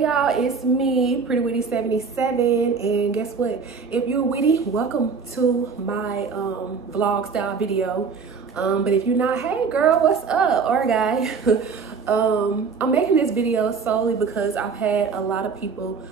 Hey y'all, it's me, Pretty Witty 77, and guess what? If you're witty, welcome to my vlog style video. But if you're not, hey girl, what's up? Or guy. I'm making this video solely because I've had a lot of people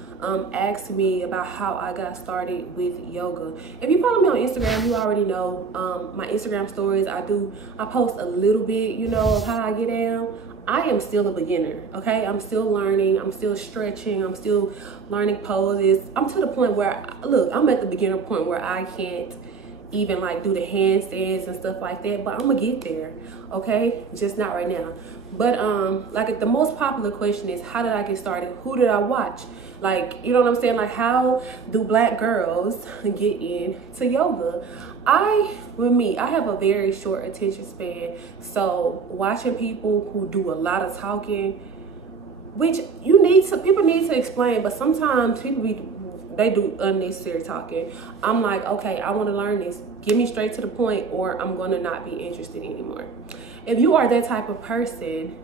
ask me about how I got started with yoga. If you follow me on Instagram, you already know my Instagram stories. I post a little bit, you know, of how I get down. I am still a beginner, okay? I'm still learning, I'm still stretching, I'm still learning poses. I'm to the point where, look, I'm at the beginner point where I can't even like do the handstands and stuff like that, but I'm gonna get there, okay? Just not right now. But like the most popular question is, how did I get started? Who did I watch? Like, you know what I'm saying? Like, how do black girls get into yoga? With me, I have a very short attention span. So watching people who do a lot of talking, which people need to explain, but sometimes they do unnecessary talking. I'm like, okay, I want to learn this. Get me straight to the point or I'm going to not be interested anymore. If you are that type of person,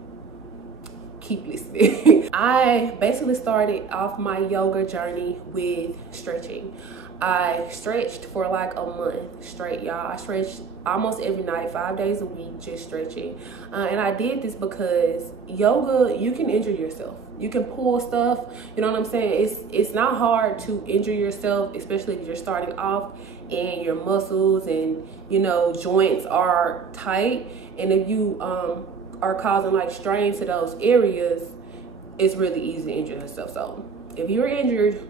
keep listening. I basically started off my yoga journey with stretching. I stretched for like a month straight, y'all. I stretched almost every night, 5 days a week, just stretching. And I did this because yoga, you can injure yourself. You can pull stuff, you know what I'm saying? It's not hard to injure yourself, especially if you're starting off and your muscles and, you know, joints are tight. And if you are causing like strain to those areas, it's really easy to injure yourself. So if you're injured,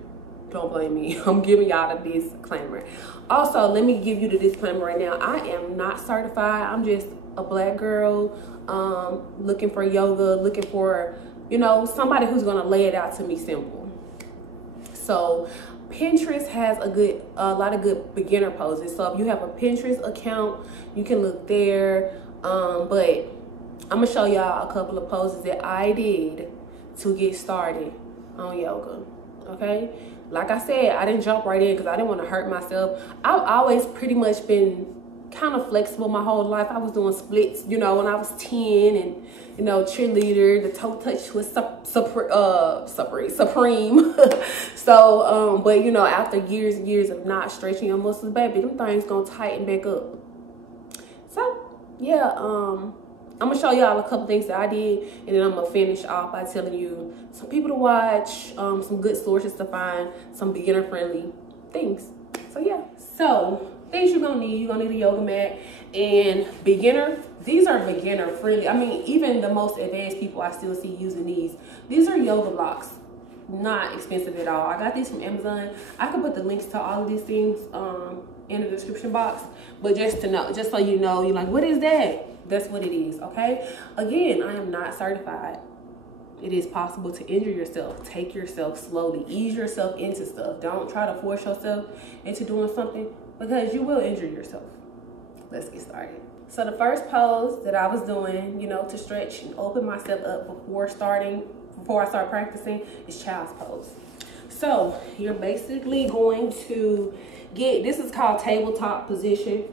don't blame me. I'm giving y'all the disclaimer. Also, let me give you the disclaimer right now. I am not certified. I'm just a black girl looking for yoga, looking for, you know, somebody who's gonna lay it out to me simple. So Pinterest has a lot of good beginner poses. So if you have a Pinterest account, you can look there. But I'm gonna show y'all a couple of poses that I did to get started on yoga, okay? Like I said, I didn't jump right in because I didn't want to hurt myself. I've always pretty much been kind of flexible my whole life. I was doing splits, you know, when I was 10 and, you know, cheerleader, the toe touch was supreme. So, but, you know, after years and years of not stretching your muscles, baby, them things gonna tighten back up. So, yeah, I'm gonna show y'all a couple things that I did, and then I'm gonna finish off by telling you some people to watch, some good sources to find, some beginner friendly things. So yeah, so things you're gonna need a yoga mat. And these are beginner friendly. I mean, even the most advanced people I still see using these are yoga blocks, not expensive at all. I got these from Amazon. I can put the links to all of these things in the description box, but just so you know, you're like, what is that? That's what it is, okay? Again, I am not certified. It is possible to injure yourself. Take yourself slowly. Ease yourself into stuff. Don't try to force yourself into doing something because you will injure yourself. Let's get started. So the first pose that I was doing, you know, to stretch and open myself up before I start practicing is child's pose. So you're basically going to this is called tabletop position.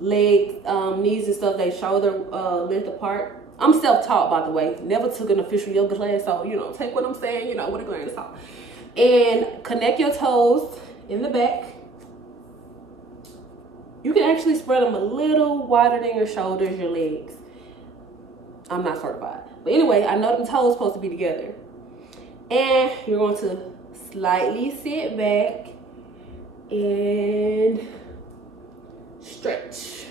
Legs, knees and stuff, they shoulder length apart. I'm self-taught, by the way. Never took an official yoga class, so, you know, take what I'm saying, you know, with a grain of salt. And connect your toes in the back. You can actually spread them a little wider than your shoulders, your legs. I'm not certified. But anyway, I know the toes supposed to be together. And you're going to slightly sit back and stretch.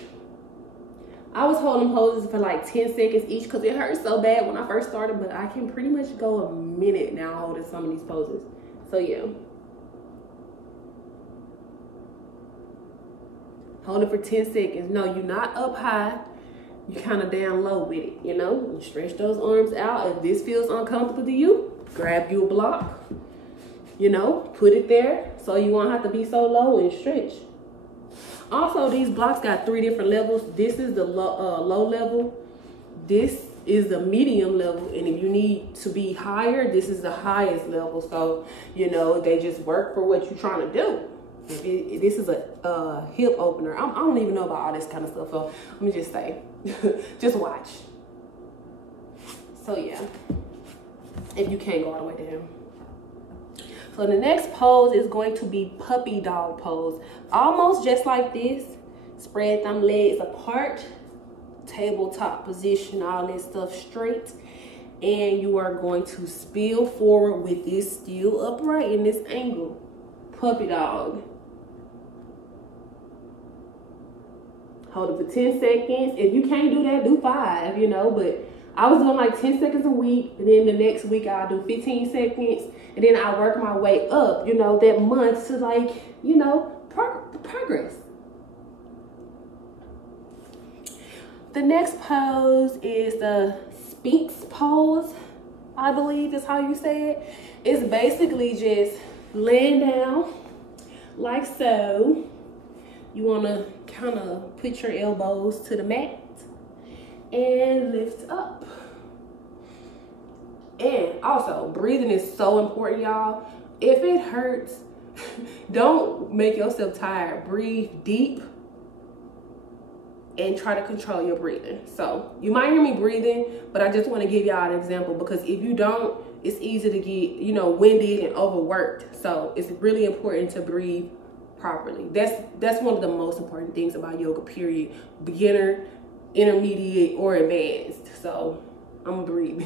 I was holding poses for like 10 seconds each because it hurt so bad when I first started, but I can pretty much go a minute now holding some of these poses. So yeah. Hold it for 10 seconds. No, you're not up high. You're kind of down low with it, you know? You stretch those arms out. If this feels uncomfortable to you, grab you a block, you know, put it there so you won't have to be so low and stretch. Also, these blocks got 3 different levels. This is the low level. This is the medium level. And if you need to be higher, this is the highest level. So, you know, they just work for what you're trying to do. This is a hip opener. I don't even know about all this kind of stuff. So let me just say, just watch. So yeah. if you can't go all the way down. So the next pose is going to be puppy dog pose. Almost just like this. Spread them legs apart, tabletop position, all that stuff straight. And you are going to spill forward with this still upright in this angle. Puppy dog. Hold it for 10 seconds. If you can't do that, do 5, you know, but I was doing like 10 seconds a week, and then the next week I'll do 15 seconds, and then I work my way up, you know, that month to like, you know, progress. The next pose is the Sphinx pose, I believe is how you say it. It's basically just laying down like so. You want to kind of put your elbows to the mat and lift up. And also, breathing is so important, y'all. If it hurts, don't make yourself tired. Breathe deep and try to control your breathing. So you might hear me breathing, but I just want to give y'all an example, because if you don't, it's easy to get, you know, winded and overworked. So it's really important to breathe properly. That's one of the most important things about yoga, period. Beginner, intermediate, or advanced. So I'm gonna breathe.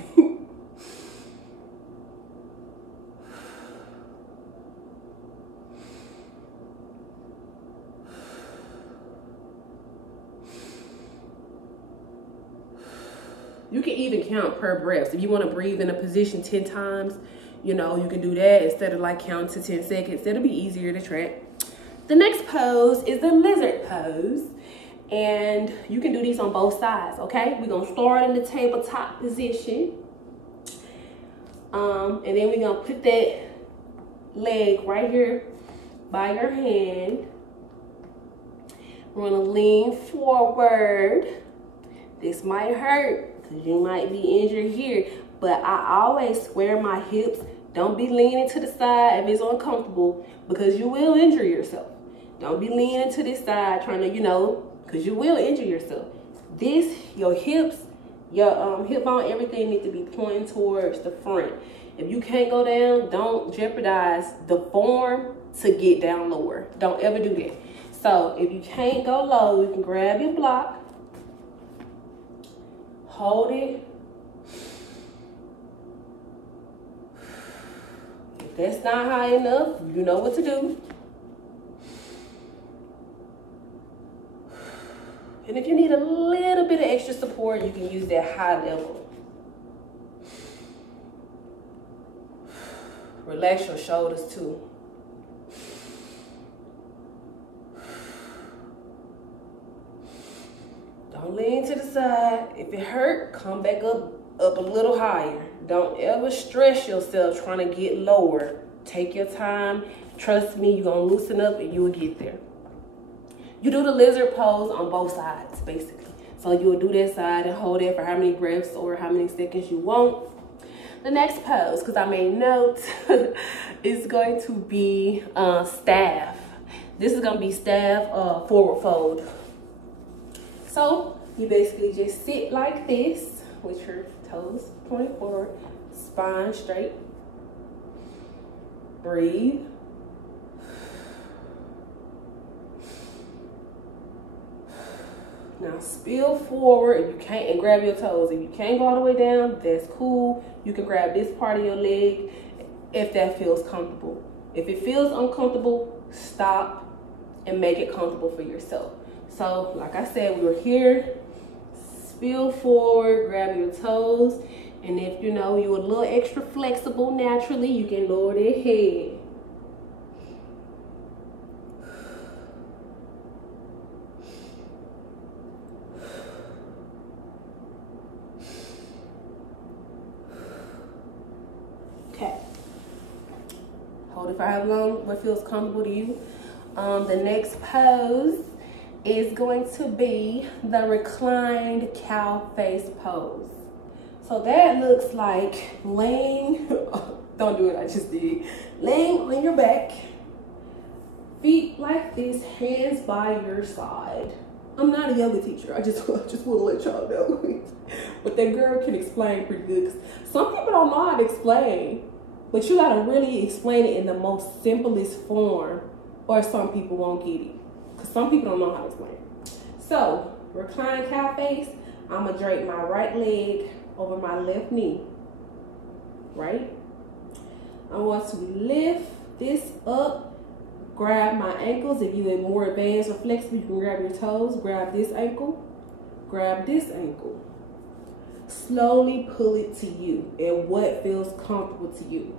You can even count per breath. So if you want to breathe in a position 10 times, you know, you can do that instead of like counting to 10 seconds. That'll be easier to track. The next pose is the lizard pose. And you can do these on both sides, okay? We're going to start in the tabletop position. And then we're going to put that leg right here by your hand. We're going to lean forward. This might hurt because you might be injured here, but I always square my hips. Don't be leaning to the side if it's uncomfortable, because you will injure yourself. Don't be leaning to this side trying to, you know, because you will injure yourself. Your hips, your hip bone, everything needs to be pointing towards the front. If you can't go down, don't jeopardize the form to get down lower. Don't ever do that. So if you can't go low, you can grab your block. Hold it. If that's not high enough, you know what to do. And if you need a little bit of extra support, you can use that high level. Relax your shoulders too. Don't lean to the side. If it hurt, come back up a little higher. Don't ever stress yourself trying to get lower. Take your time. Trust me, you're going to loosen up and you will get there. You do the lizard pose on both sides, basically. So you'll do that side and hold it for how many breaths or how many seconds you want. The next pose, because I made notes, is going to be staff. This is going to be staff forward fold. So you basically just sit like this with your toes pointed forward, spine straight. Breathe. Now spill forward if you can't, and grab your toes. If you can't go all the way down, that's cool. You can grab this part of your leg if that feels comfortable. If it feels uncomfortable, stop and make it comfortable for yourself. So like I said, we were here, spill forward, grab your toes, and if you know you're a little extra flexible naturally, you can lower that head. Okay. Hold it for how long, what feels comfortable to you. The next pose is going to be the Reclined Cow Face pose. So that looks like laying, don't do it, I just did. Laying on your back, feet like this, hands by your side. I'm not a yoga teacher, I just want to let y'all know. but that girl can explain pretty good. 'Cause some people don't know how to explain, but you gotta really explain it in the most simplest form, or some people won't get it. Because some people don't know how to explain it. So, reclined cow face, I'm gonna drape my right leg over my left knee, right? I want to lift this up, grab my ankles. If you're more advanced or flexible, you can grab your toes, grab this ankle, grab this ankle. Slowly pull it to you and what feels comfortable to you.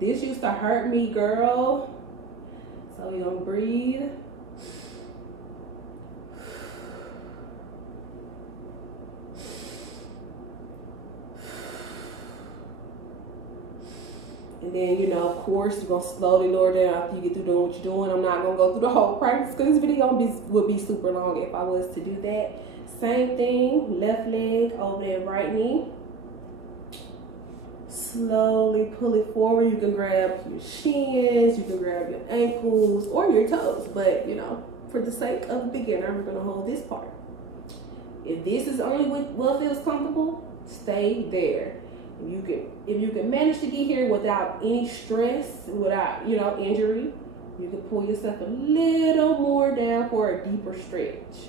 This used to hurt me, girl. So you're gonna breathe. And then, you know, of course, you're going to slowly lower down after you get through doing what you're doing. I'm not going to go through the whole practice because this video would be super long if I was to do that. Same thing, left leg over that right knee. Slowly pull it forward. You can grab your shins, you can grab your ankles or your toes. But, you know, for the sake of a beginner, we're going to hold this part. If this is only what feels comfortable, stay there. If you can manage to get here without any stress, without, you know, injury, you can pull yourself a little more down for a deeper stretch.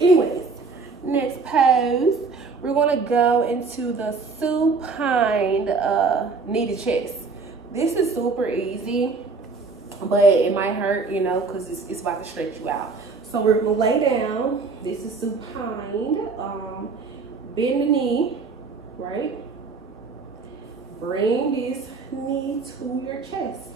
Anyways, next pose. We're going to go into the supine knee to chest. This is super easy, but it might hurt, you know, because it's about to stretch you out. So we're going to lay down. This is supine. Bend the knee, right? Bring this knee to your chest.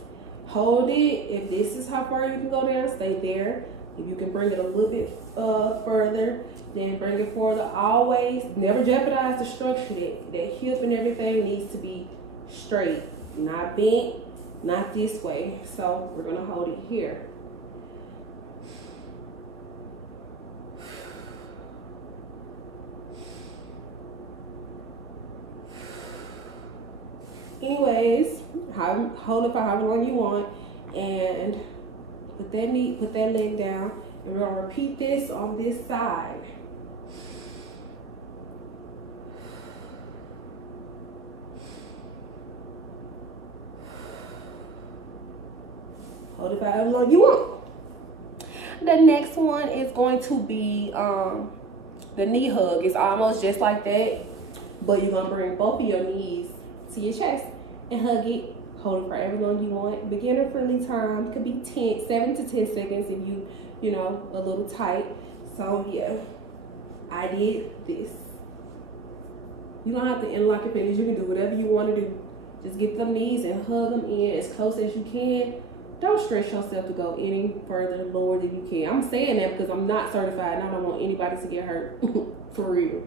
Hold it. If this is how far you can go down, stay there. If you can bring it a little bit further, then bring it forward. Always never jeopardize the structure. That hip and everything needs to be straight, not bent, not this way. So we're gonna hold it here. Anyways, hold it for however long you want, and put that leg down, and we're gonna repeat this on this side. Hold it for however long you want. The next one is going to be the knee hug. It's almost just like that, but you're gonna bring both of your knees to your chest and hug it. Hold it for however long you want. Beginner friendly time could be 7 to 10 seconds if you know, a little tight. So yeah, I did this. You don't have to interlock your fingers. You can do whatever you want to do. Just get them knees and hug them in as close as you can. Don't stress yourself to go any further lower than you can. I'm saying that because I'm not certified and I don't want anybody to get hurt. For real.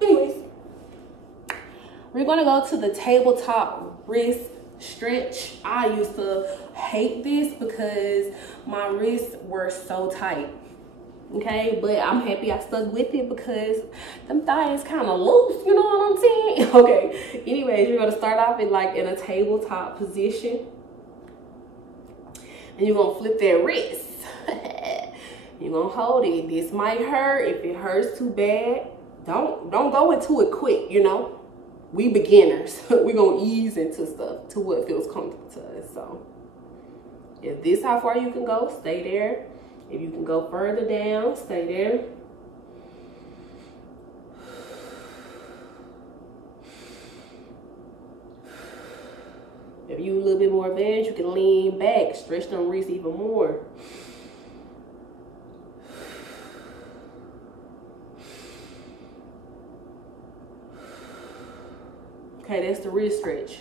Anyways, we're gonna go to the tabletop wrist stretch. I used to hate this because my wrists were so tight. Okay, but I'm happy I stuck with it because them thighs kind of loose, you know what I'm saying? Okay, anyways, you're gonna start off in a tabletop position, and you're gonna flip that wrist. You're gonna hold it. This might hurt. If it hurts too bad, don't go into it quick, you know. We beginners. We're gonna ease into stuff to what feels comfortable to us. So if this how far you can go, stay there. If you can go further down, stay there. If you're a little bit more advanced, you can lean back, stretch them wrists even more. Okay, that's the wrist stretch.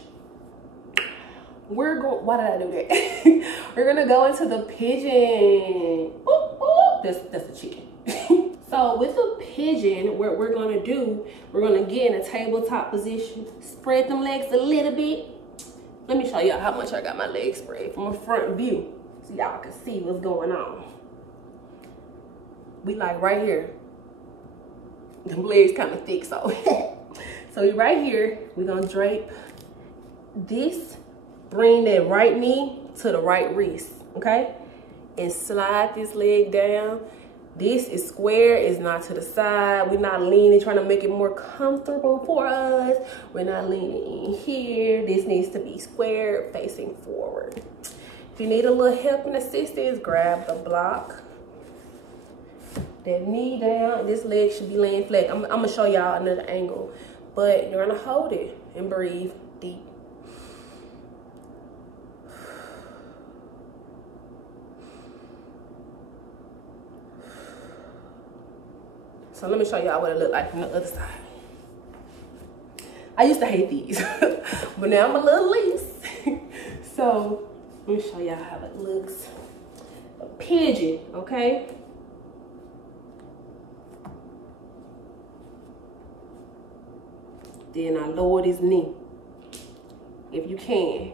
Why did I do that? We're gonna go into the pigeon. Ooh, ooh. That's a chicken. So with the pigeon, what we're gonna do, we're gonna get in a tabletop position, spread them legs a little bit. Let me show y'all how much I got my legs spread from a front view. so y'all can see what's going on. We like right here. The legs kind of thick, so. So right here, we're gonna drape this, bring that right knee to the right wrist, okay? And slide this leg down. This is square, it's not to the side. We're not leaning, trying to make it more comfortable for us. We're not leaning in here. This needs to be square, facing forward. If you need a little help and assistance, grab the block. That knee down, this leg should be laying flat. I'm gonna show y'all another angle, but you're gonna hold it and breathe deep. So let me show y'all what it looked like from the other side. I used to hate these, but now I'm a little loose. So let me show y'all how it looks. A pigeon, okay? Then I lower this knee, if you can.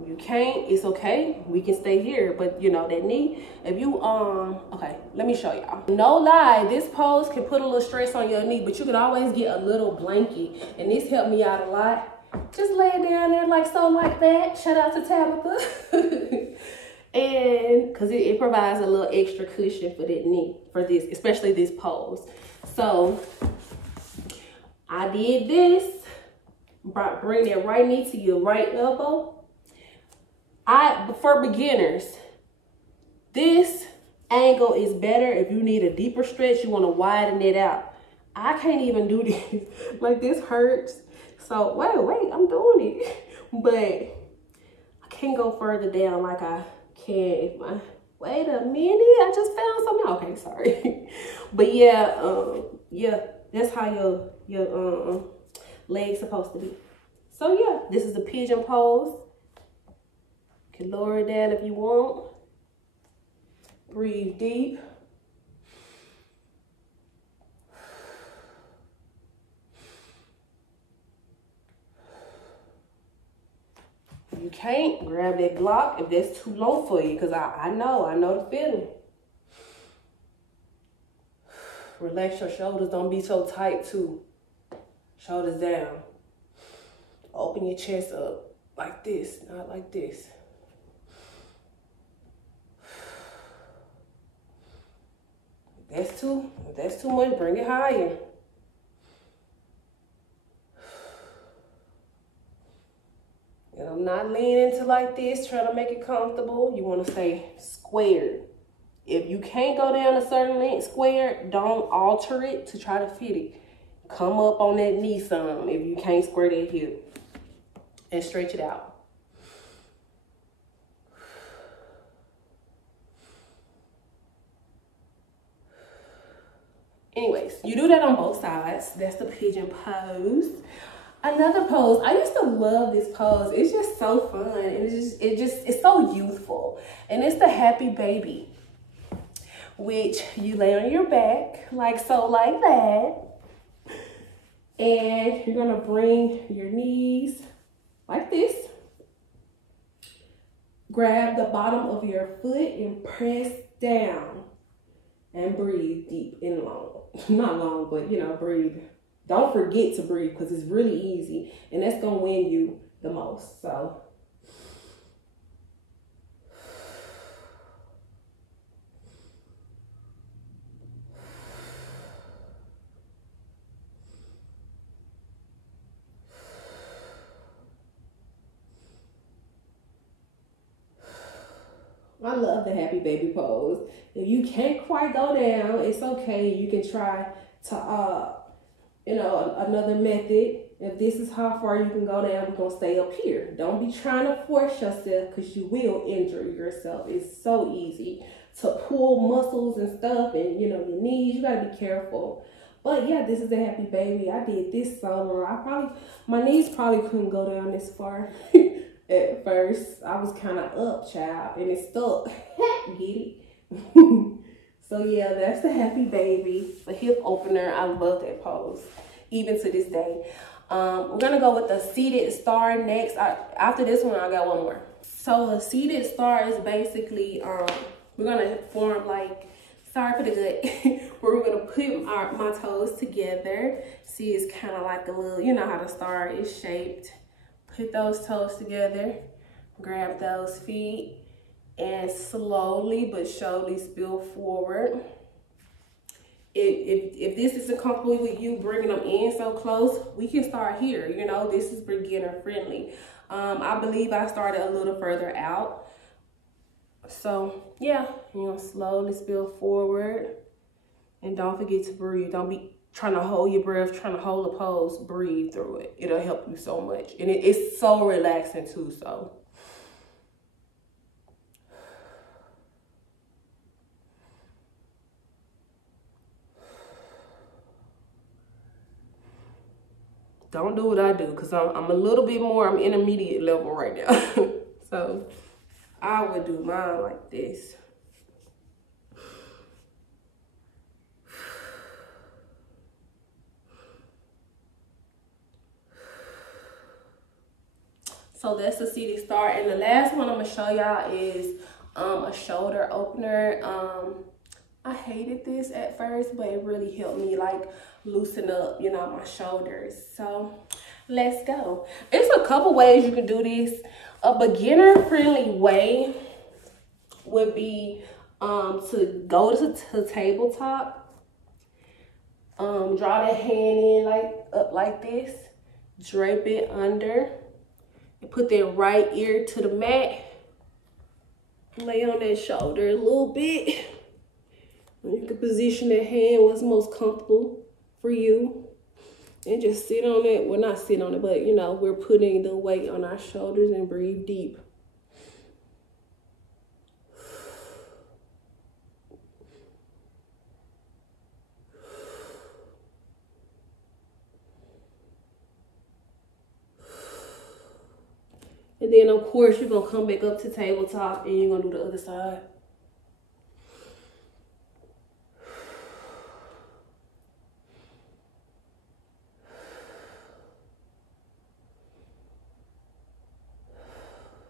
If you can't, it's okay. We can stay here, but you know, that knee, if you, okay, let me show y'all. No lie, this pose can put a little stress on your knee, but you can always get a little blanket, and this helped me out a lot. Just lay it down there like so, like that. Shout out to Tabitha. And, cause it provides a little extra cushion for that knee, for this, especially this pose. So, I did this, bring that right knee to your right elbow. For beginners, this angle is better if you need a deeper stretch, you want to widen it out. I can't even do this. Like, this hurts. So, wait, I'm doing it. But I can't go further down like I can if my, wait a minute, I just found something. Okay, sorry. But yeah, that's how your leg's supposed to be. So yeah, this is the pigeon pose. You can lower it down if you want. Breathe deep. If you can't, grab that block if that's too low for you, because I know the feeling. Relax your shoulders, don't be so tight too. Shoulders down. Open your chest up like this, not like this. If that's too much, bring it higher. And I'm not leaning to like this, trying to make it comfortable. You want to stay squared. If you can't go down a certain length square, don't alter it to try to fit it. Come up on that knee some if you can't square that hip. And stretch it out. Anyways, you do that on both sides. That's the pigeon pose. Another pose, I used to love this pose. It's just so fun. And it's so youthful. And it's the happy baby, which you lay on your back, like so, like that. And you're gonna bring your knees like this. Grab the bottom of your foot and press down. And breathe deep and long. Not long, but you know, breathe. Don't forget to breathe because it's really easy. And that's gonna win you the most. So I love the happy baby pose. If you can't quite go down, it's okay. You can try to, another method. If this is how far you can go down, we're gonna stay up here. Don't be trying to force yourself because you will injure yourself. It's so easy to pull muscles and stuff and, you know, your knees. You gotta be careful. But yeah, this is a happy baby. I did this so long. My knees probably couldn't go down this far. At first, I was kind of up, child, and it stuck. Get it? So yeah, that's the happy baby, the hip opener. I love that pose, even to this day. We're gonna go with the seated star next. After this one, I got one more. So a seated star is basically, we're gonna form like, sorry for the gut, where we're gonna put my toes together. See, it's kind of like a little, you know how the star is shaped. Put those toes together, grab those feet, and slowly but surely spill forward. If this isn't comfortable with you bringing them in so close, we can start here. You know, this is beginner friendly. I believe I started a little further out. So yeah, you're gonna slowly spill forward, and don't forget to breathe. Don't be trying to hold your breath, trying to hold a pose. Breathe through it. It'll help you so much, and it's so relaxing too. So don't do what I do, because I'm a little bit more, I'm intermediate level right now. So I would do mine like this. So that's the seated star. And the last one I'm gonna show y'all is a shoulder opener. I hated this at first, but it really helped me like loosen up, you know, my shoulders. So let's go. There's a couple ways you can do this. A beginner friendly way would be to go to the tabletop, draw that hand in like up like this, drape it under, and put that right ear to the mat. Lay on that shoulder a little bit. You can position that hand what's most comfortable for you, and just sit on it. Well, not sit on it, but you know, we're putting the weight on our shoulders, and breathe deep. And then of course you're gonna come back up to tabletop, and you're gonna do the other side.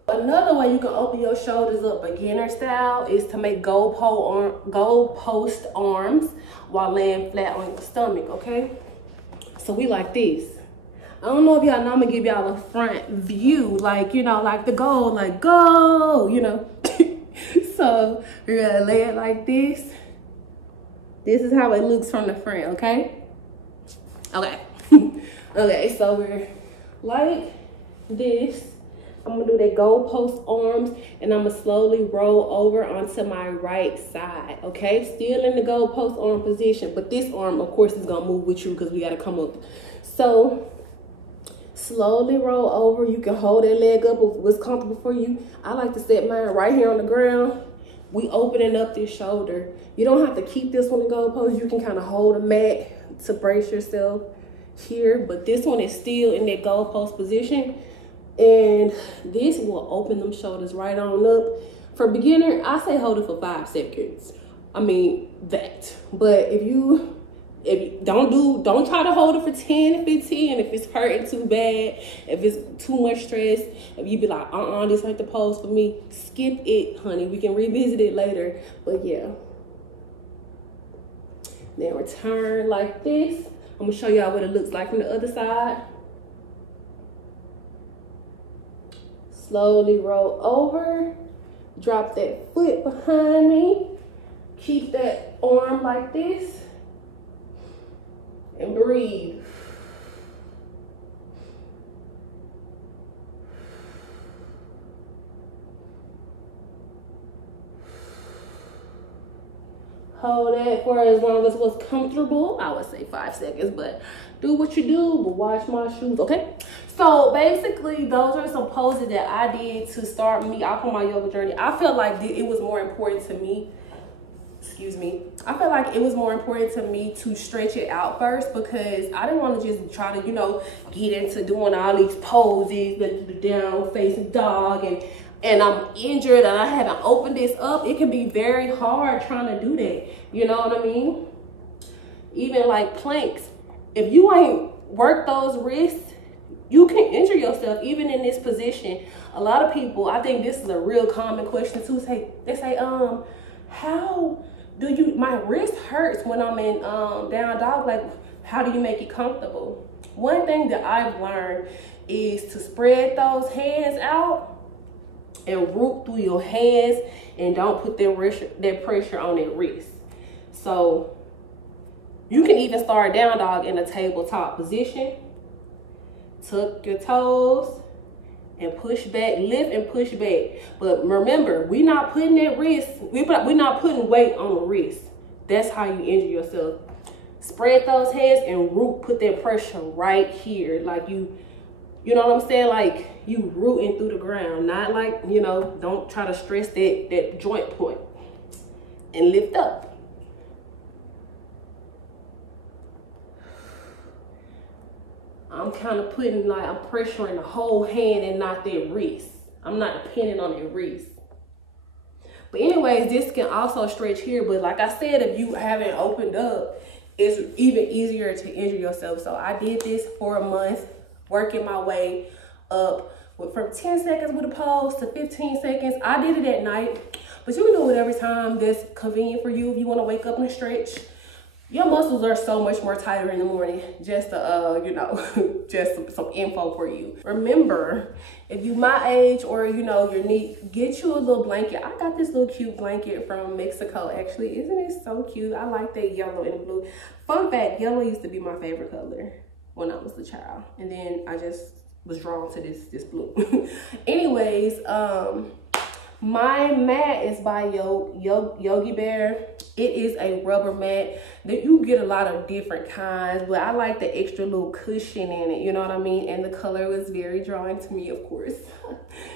Another way you can open your shoulders up beginner style is to make goalpost arms while laying flat on your stomach, okay? So we like this. I don't know if y'all know, I'm gonna give y'all a front view, like, you know, like the goal, like go, you know. So we're gonna lay it like this. This is how it looks from the front, okay? Okay. Okay, so we're like this. I'm gonna do that goalpost arms, and I'm gonna slowly roll over onto my right side, okay? Still in the goalpost arm position, but this arm, of course, is gonna move with you because we gotta come up. So slowly roll over. You can hold that leg up if what's comfortable for you. I like to set mine right here on the ground. We opening up this shoulder. You don't have to keep this one in goalpost. You can kind of hold a mat to brace yourself here, but this one is still in that goalpost position. And this will open them shoulders right on up. For beginner, I say hold it for 5 seconds. I mean that. But if you don't try to hold it for 10, 15 if it's hurting too bad, if it's too much stress, if you be like, this ain't the pose for me, skip it, honey. We can revisit it later. But yeah. Then return like this. I'm gonna show y'all what it looks like from the other side. Slowly roll over, drop that foot behind me, keep that arm like this, and breathe. Hold that for as long as what's comfortable. I would say 5 seconds, but do what you do, but watch my shoes, okay? So basically, those are some poses that I did to start me off on my yoga journey. I felt like it was more important to me, I felt like it was more important to me to stretch it out first, because I didn't want to just try to, you know, get into doing all these poses, the down facing dog, and I'm injured and I haven't opened this up. It can be very hard trying to do that. You know what I mean? Even like planks. If you ain't worked those wrists, you can injure yourself even in this position. A lot of people, I think this is a real common question too. They say, how do you, my wrist hurts when I'm in down dog, like how do you make it comfortable? One thing that I've learned is to spread those hands out and root through your hands, and don't put that pressure on that wrist. So you can even start down dog in a tabletop position. Tuck your toes and push back, lift and push back. But remember, we're not putting that wrist, we're not putting weight on the wrist. That's how you injure yourself. Spread those hands and root, put that pressure right here. Like you know what I'm saying? Like you rooting through the ground, not like, you know, don't try to stress that joint point. And lift up. I'm kind of putting, like, I'm pressuring the whole hand and not that wrist. I'm not depending on that wrist. But anyways, this can also stretch here. But like I said, if you haven't opened up, it's even easier to injure yourself. So I did this for a month, working my way up from 10 seconds with a pose to 15 seconds. I did it at night, but you can do it every time that's convenient for you. If you want to wake up and stretch, your muscles are so much more tighter in the morning. Just to, you know, just some info for you. Remember, if you my age or, you know, your need, get you a little blanket. I got this little cute blanket from Mexico, actually. Isn't it so cute? I like that yellow and blue. Fun fact, yellow used to be my favorite color when I was a child. And then I just was drawn to this blue. Anyways, my mat is by Yogi Bear. It is a rubber mat that you get a lot of different kinds, but I like the extra little cushion in it, you know what I mean? And the color was very drawing to me, of course.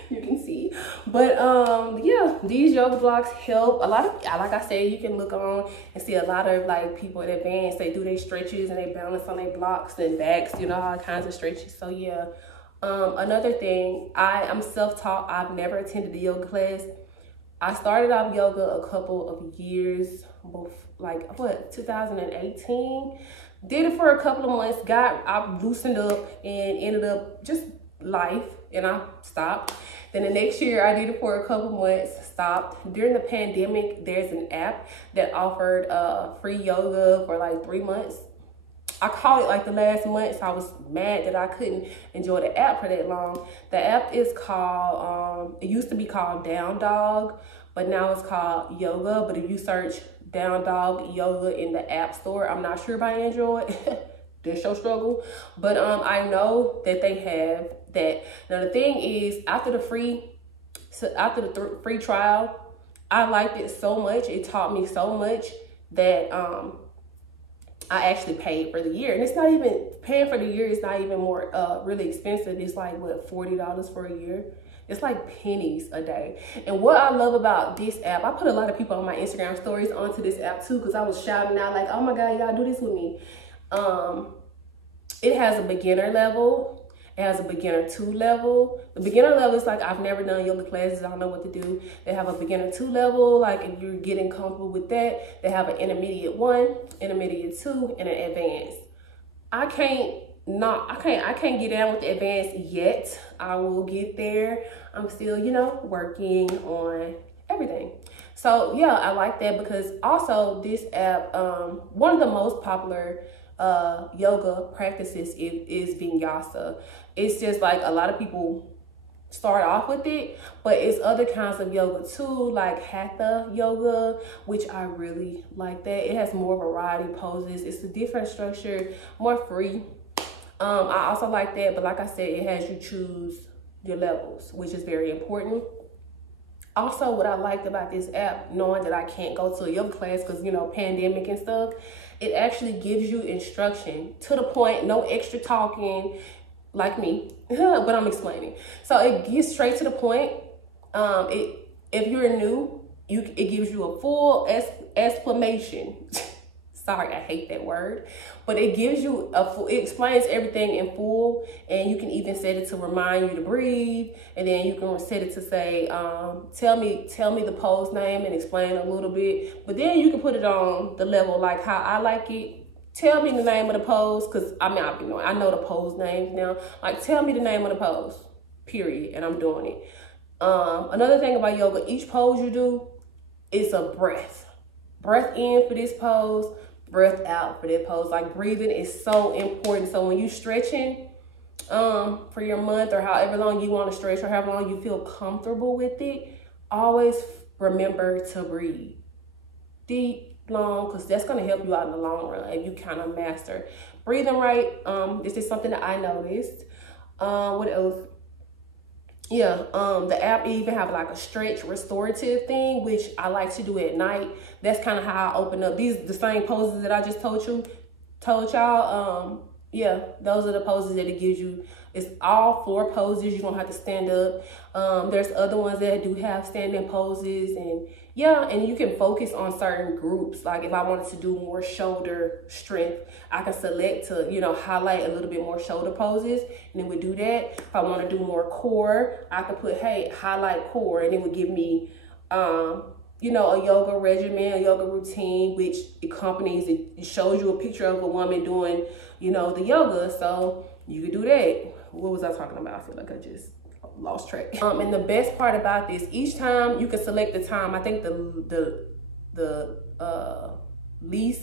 You can see. But yeah, these yoga blocks help. A lot of, like I said, you can look on and see a lot of like people in advance, they do their stretches and they balance on their blocks and backs, you know, all kinds of stretches. So yeah. Another thing, I'm self-taught. I've never attended a yoga class. I started off yoga a couple of years, like what, 2018. Did it for a couple of months, I loosened up and ended up just life, and I stopped. Then the next year I did it for a couple months, stopped. During the pandemic, there's an app that offered free yoga for like 3 months. I caught it like the last month, so I was mad that I couldn't enjoy the app for that long. The app is called, it used to be called Down Dog, but now it's called Yoga. But if you search Down Dog Yoga in the App Store, I'm not sure about Android. That's your struggle. But I know that they have that. Now the thing is, after the free trial, I liked it so much. It taught me so much that I actually paid for the year. And it's not even, paying for the year is not even more really expensive. It's like, what, $40 for a year? It's like pennies a day. And what I love about this app, I put a lot of people on my Instagram stories onto this app too, because I was shouting out like, oh my God, y'all do this with me. It has a beginner level. It has a beginner 2 level. The beginner level is like, I've never done yoga classes, I don't know what to do. They have a beginner 2 level, like if you're getting comfortable with that. They have an intermediate 1, intermediate 2, and an advanced. I can't get down with the advanced yet. I will get there. I'm still, you know, working on everything. So yeah, I like that, because also this app, one of the most popular yoga practices is vinyasa. It's just like a lot of people start off with it, but it's other kinds of yoga too, like hatha yoga, which I really like that. It has more variety poses. It's a different structure, more free. I also like that, but like I said, it has you choose your levels, which is very important. Also, what I liked about this app, knowing that I can't go to a yoga class because, you know, pandemic and stuff, it actually gives you instruction to the point, no extra talking like me, but I'm explaining. So it gets straight to the point. If you're new, it gives you a full explanation. Sorry, I hate that word, but it gives you it explains everything in full, and you can even set it to remind you to breathe, and then you can set it to say, tell me the pose name and explain a little bit, but then you can put it on the level like how I like it tell me the name of the pose, because I mean, I know the pose names now. Like, tell me the name of the pose, period, and I'm doing it. Another thing about yoga, each pose you do is a breath. Breath in for this pose, breath out for that pose. Like, breathing is so important. So when you stretching for your month or however long you want to stretch or however long you feel comfortable with it, always remember to breathe deep, long, because that's going to help you out in the long run if you kind of master breathing right. This is something that I noticed. What else? Yeah, the app even have like a stretch restorative thing, which I like to do at night. That's kind of how I open up the same poses that I just told y'all. Yeah, those are the poses that it gives you. It's all floor poses. You don't have to stand up. There's other ones that do have standing poses, and yeah, and you can focus on certain groups. Like if I wanted to do more shoulder strength, I can select to, you know, highlight a little bit more shoulder poses, and it would do that. If I want to do more core, I can put, hey, highlight core, and it would give me, you know, a yoga regimen, a yoga routine, which accompanies it. It shows you a picture of a woman doing, you know, the yoga. So you could do that. What was I talking about? I feel like I just lost track. And the best part about this, each time you can select the time. I think the least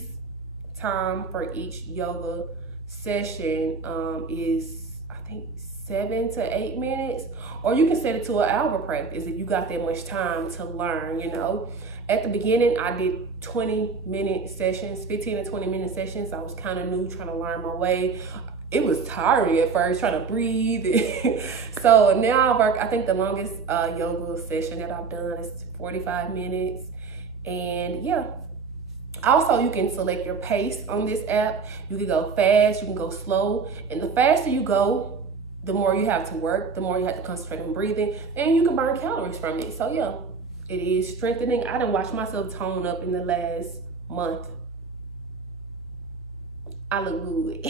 time for each yoga session is, I think, 7 to 8 minutes, or you can set it to an hour practice if you got that much time to learn, you know. At the beginning, I did 20-minute sessions, 15 to 20-minute sessions. I was kind of new, trying to learn my way. It was tiring at first, trying to breathe. So now I think the longest yoga session that I've done is 45 minutes. And yeah, also you can select your pace on this app. You can go fast, you can go slow. And the faster you go, the more you have to work, the more you have to concentrate on breathing, and you can burn calories from it. So yeah, it is strengthening. I done watched myself tone up in the last month. I look good.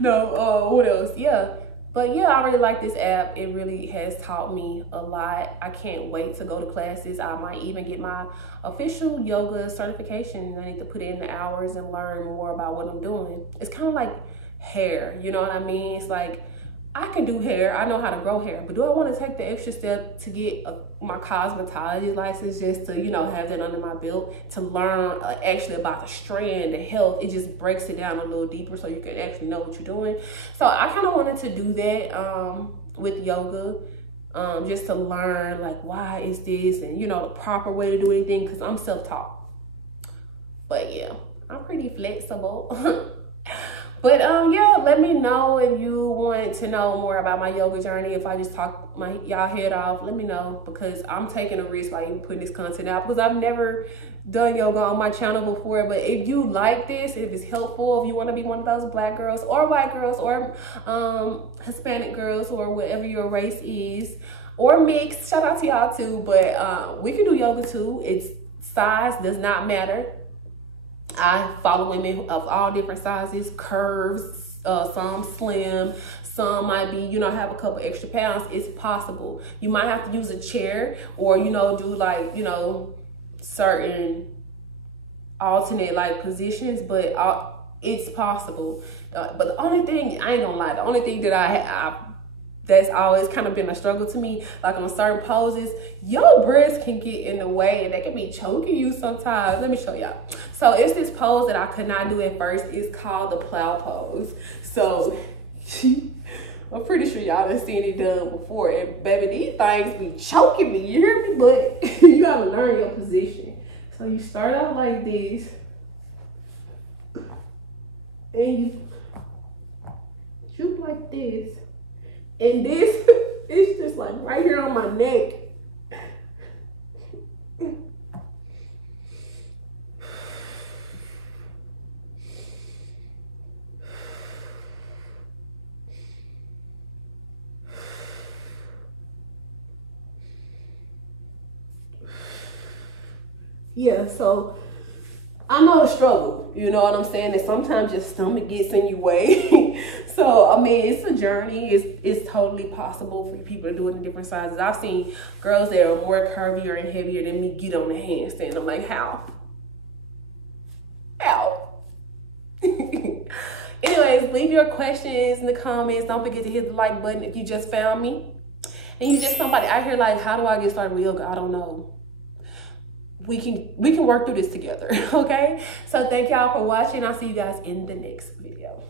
No, what else? Yeah. But yeah, I really like this app. It really has taught me a lot. I can't wait to go to classes. I might even get my official yoga certification. I need to put in the hours and learn more about what I'm doing. It's kind of like hair, you know what I mean? It's like, I can do hair. I know how to grow hair, but do I want to take the extra step to get my cosmetology license just to, you know, have that under my belt, to learn actually about the strand, the health? It just breaks it down a little deeper so you can actually know what you're doing. So I kind of wanted to do that with yoga, just to learn, like, why is this, and, you know, the proper way to do anything, because I'm self-taught. But yeah, I'm pretty flexible. But yeah, let me know if you want to know more about my yoga journey. If I just talk y'all head off, let me know, because I'm taking a risk by even putting this content out, because I've never done yoga on my channel before. But if you like this, if it's helpful, if you want to be one of those black girls or white girls or Hispanic girls or whatever your race is, or mixed, shout out to y'all too. But we can do yoga too. It's size does not matter. I follow women of all different sizes, curves, some slim, some might be, you know, have a couple extra pounds. It's possible. You might have to use a chair, or, you know, do like, you know, certain alternate like positions, but it's possible. But the only thing, I ain't gonna lie, the only thing that that's always kind of been a struggle to me, like on certain poses, your breasts can get in the way and they can be choking you sometimes. Let me show y'all. So it's this pose that I could not do at first. It's called the plow pose. So I'm pretty sure y'all done seen it done before. And baby, these things be choking me, you hear me? But you gotta learn your position. So you start out like this, and you shoot like this. And this is just like right here on my neck. Yeah, so I know the struggle, you know what I'm saying? And sometimes your stomach gets in your way. So, I mean, it's a journey. It's totally possible for people to do it in different sizes. I've seen girls that are more curvier and heavier than me get on the handstand. I'm like, how? How? Anyways, leave your questions in the comments. Don't forget to hit the like button if you just found me. And you just somebody out here like, how do I get started with yoga? I don't know. We can work through this together, okay? So thank y'all for watching. I'll see you guys in the next video.